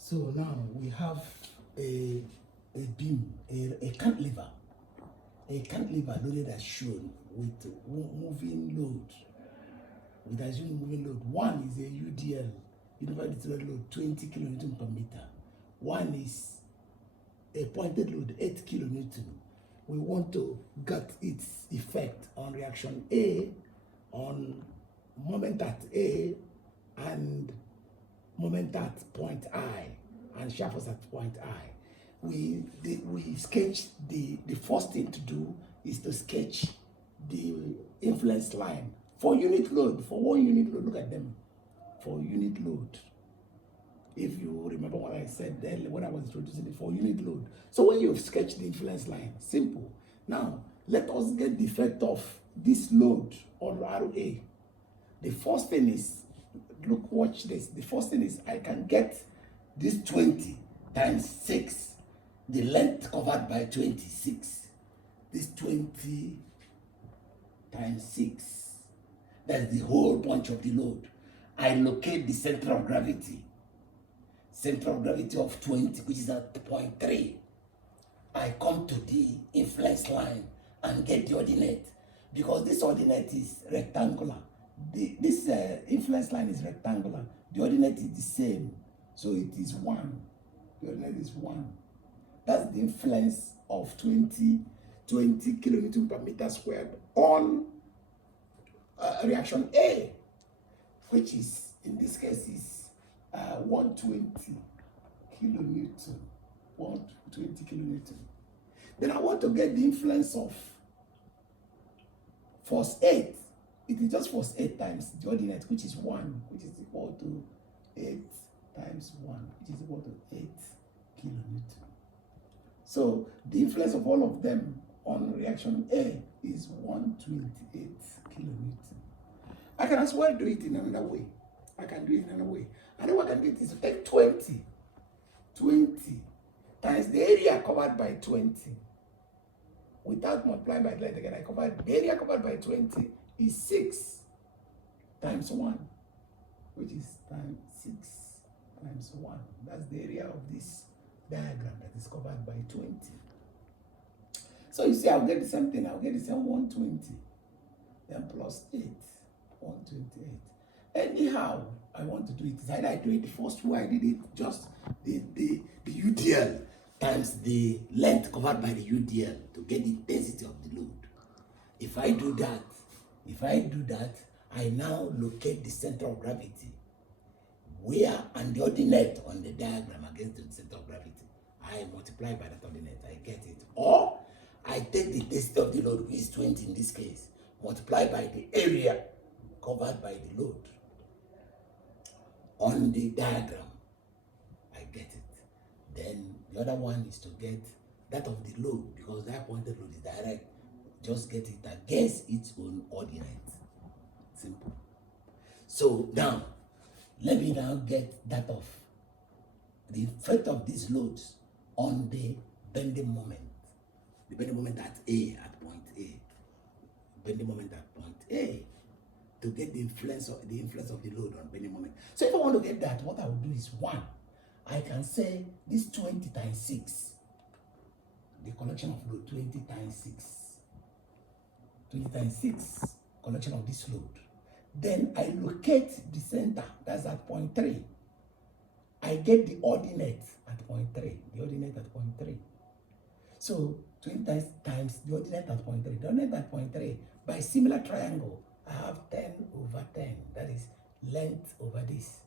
So now we have a beam, a cantilever loaded as shown with moving load. With assumed moving load. One is a UDL, unified distributed load, 20 kilonewton per meter. One is a pointed load, 8 kilonewton. We want to get its effect on reaction A, on moment at A, and moment at point I, and shear force at point I. We sketch the first thing to do is to sketch the influence line for unit load, for one unit load. Look at them, for unit load. If you remember what I said then when I was introducing it, for unit load. So when you sketch the influence line, simple. Now let us get the effect of this load on RA. The first thing is, look, watch this. The first thing is I can get this 20 times 6, the length covered by 26. This 20 times 6, that's the whole bunch of the load. I locate the center of gravity. Center of gravity of 20, which is at point 3. I come to the influence line and get the ordinate, because this ordinate is rectangular. This influence line is rectangular. The ordinate is the same, so it is 1. The ordinate is 1. That's the influence of 20 kilonewton per meter squared on reaction A, which is, in this case, is 120 kilonewton. 120 kilonewton. Then I want to get the influence of force 8. It is just force 8 times the ordinate, which is 1, which is equal to 8 times 1, which is equal to 8 kilonewton. So the influence of all of them on reaction A is 128 kilonewton. I can as well do it in another way. Another way I can do it is to take 20 times the area covered by 20. Without multiplying by the length again, the area covered by 20 is 6 times 1, which is times 6 times 1. That's the area of this diagram that is covered by 20. So you see, I'll get the same thing. I'll get the same 120, then plus 8, 128. Anyhow I want to do it, is either I do it the first way I did it, just the UDL times the length covered by the UDL to get the intensity of the load. If I do that, I now locate the center of gravity, where, and the ordinate on the diagram against the center of gravity. I multiply by that ordinate, I get it. Or I take the intensity of the load, which is 20 in this case, multiply by the area covered by the load on the diagram. I get it. Then the other one is to get that of the load, because that pointed load is direct. Just get it against its own ordinate. Simple. So now, let me now get that of the effect of these loads on the bending moment. The bending moment at A, at point A. Bending moment at point A. To get the influence of the load on bending moment. So if I want to get that, what I will do is 1. I can say this 20 times 6. The collection of load, 20 times 6. 20 times 6, collection of this load. Then I locate the center, that's at point 3. I get the ordinate at point 3. The ordinate at point 3. So 20 times the ordinate at point 3. The ordinate at point 3, by similar triangle, I have 10 over 10. That is length over this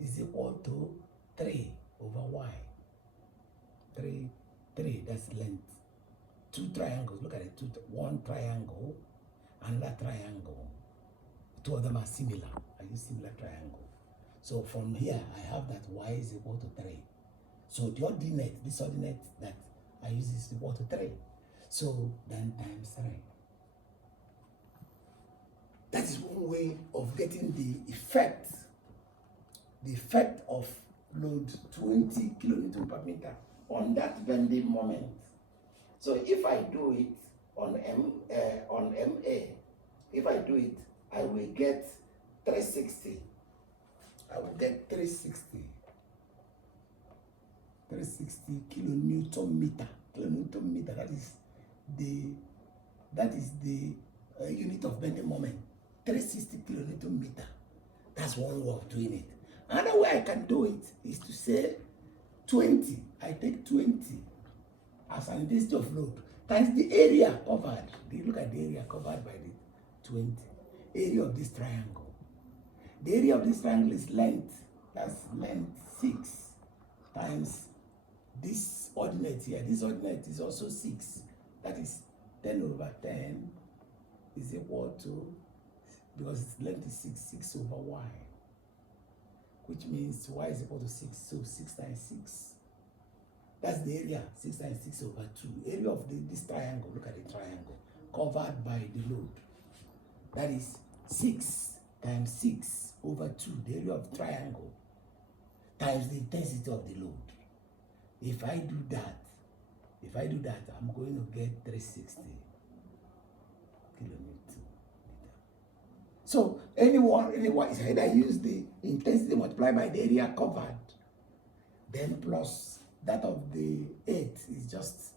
is equal to 3 over y. 3, that's length. 2 triangles, look at it. 1 triangle, another triangle. 2 of them are similar. I use similar triangle. So from here, I have that y is equal to 3. So the ordinate, this ordinate that I use is equal to 3. So then times 3. That is one way of getting the effect of load 20 kilonewton per meter on that bending moment. So if I do it on MA, if I do it, I will get 360. I will get 360. 360 kilonewton meter. Kilonewton meter, that is the unit of bending moment. 360 kilonewton meter. That's one way of doing it. Another way I can do it is to say 20. I take 20 as an intensity of load times the area covered. Look at the area covered by the 20. Area of this triangle. The area of this triangle is length. That's length 6 times this ordinate here. This ordinate is also 6. That is 10 over 10 is equal to, because its length is 6 over y, which means y is equal to 6. So 6 times 6. That's the area. 6 times 6 over 2. Area of this triangle. Look at the triangle covered by the load. That is 6 times 6 over 2. The area of the triangle times the intensity of the load. If I do that, I'm going to get 360 kilonewton. So anyone is either use the intensity multiplied by the area covered, then plus that of the 8 is just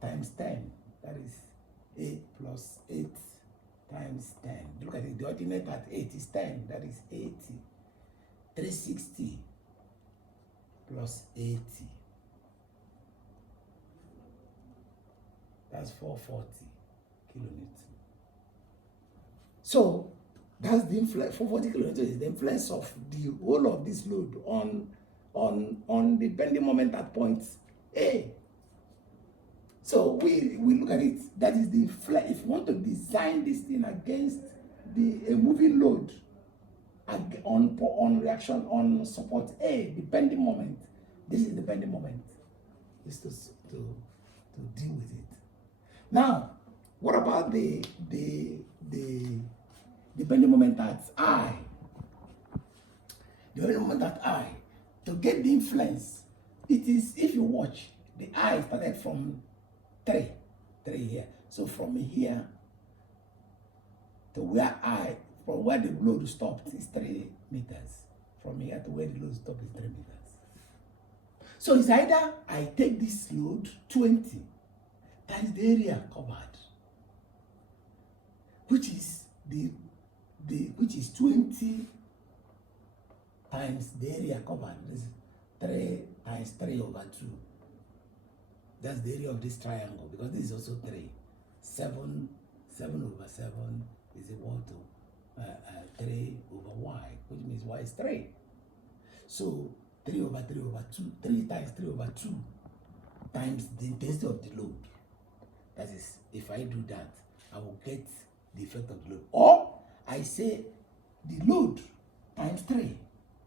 times 10. That is 8 plus 8 times 10. Look at it. The ordinate at 8 is 10. That is 80. 360 plus 80. That's 440 kilonewton. So that's the influence. 440 kilonewton is the influence of the whole of this load on the bending moment at point A. So we look at it. That is the influence. If you want to design this thing against a moving load on reaction on support A, the bending moment. This is the bending moment. Is to deal with it. Now, what about the bending moment at I? The bending moment at I. To get the influence, it is, if you watch, the I started from 3 here. So from here to where from where the load stopped is 3 meters. From here to where the load stopped is 3 meters. So it's either I take this load 20 times the area covered, which is which is 20 times the area covered. This is 3 times 3 over 2. That's the area of this triangle, because this is also 3. 7 over 7 is equal to 3 over y, which means y is 3. So 3 over 3 over 2, 3 times 3 over 2 times the intensity of the load. That is, if I do that, I will get the effect of the load. Or I say the load times 3,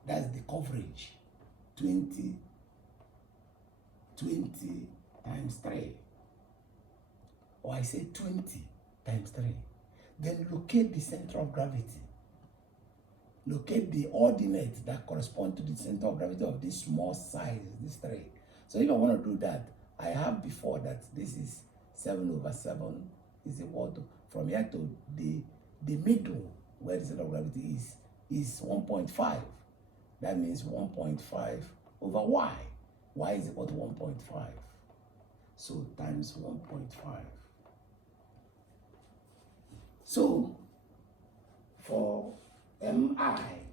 that's the coverage. 20 times 3. Or I say 20 times 3. Then locate the center of gravity. Locate the ordinate that correspond to the center of gravity of this small size, this 3. So if I want to do that, I have before that this is 7 over 7 is equal to, from here to the middle where the center of gravity is 1.5. That means 1.5 over y. Y is equal to 1.5. So times 1.5. So for MI,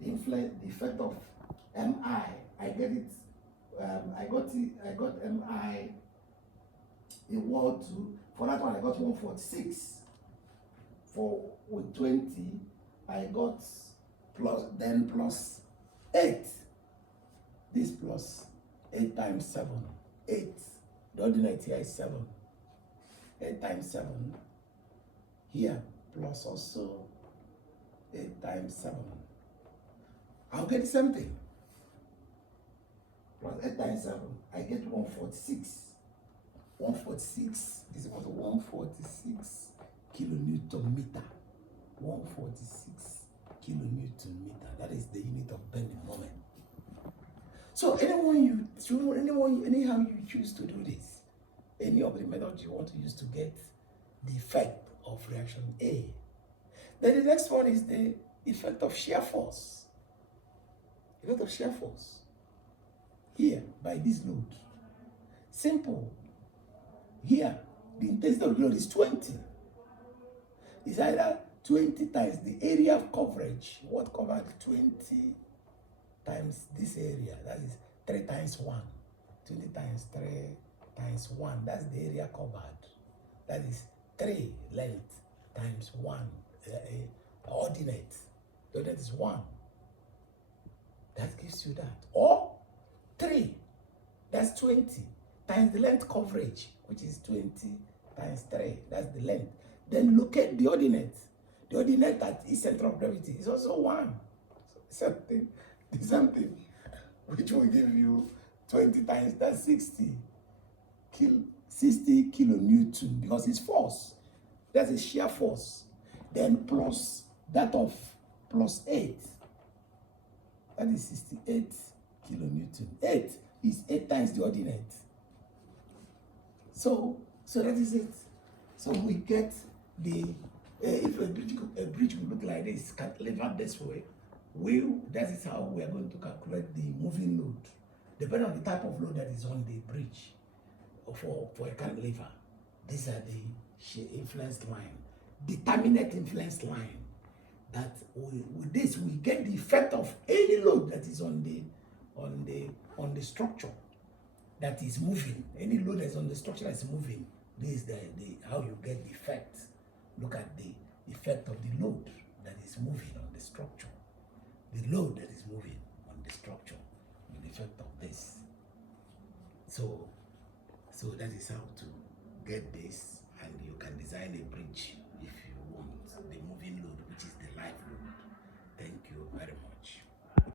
the effect of MI, I get it. I got MI equal to, for that one I got 146. For with 20, I got plus 8. This plus 8 times 7. 8. The ordinate here is 7. 8 times 7. Here plus also 8 times 7. I'll get the same thing. Plus 8 times 7. I get 146. 146 is equal to 146 kilonewton meter. 146 kilonewton meter. That is the unit of bending moment. So anyhow you choose to do this, any of the methods you want to use to get the effect of reaction A. Then the next one is the effect of shear force. Effect of shear force. here by this load. Simple. Here, the intensity of the load is 20. It's either 20 times the area of coverage. What covered 20 times this area? That is 3 times 1. 20 times 3 times 1. That's the area covered. That is 3 length times 1. Ordinate. The ordinate is 1. That gives you that. Or 3. That's 20 times the length coverage, which is 20 times 3. That's the length. Then locate the ordinate. The ordinate at its center of gravity is also 1. Something, which will give you 20 times, that's 60 kilonewton, because it's force. That's a shear force. Then plus that of plus 8. That is 68 kilonewton. 8 is 8 times the ordinate. So that is it. So we get the, if a bridge would look like this, cantilevered this way, that is how we are going to calculate the moving load, depending on the type of load that is on the bridge for a cantilever. These are the influence line, determinate influence line. That with this we get the effect of any load that is on the structure that is moving. Any load that is on the structure that is moving. This is how you get the effect. Look at the effect of the load that is moving on the structure. The load that is moving on the structure, the effect of this. So that is how to get this, and you can design a bridge if you want the moving load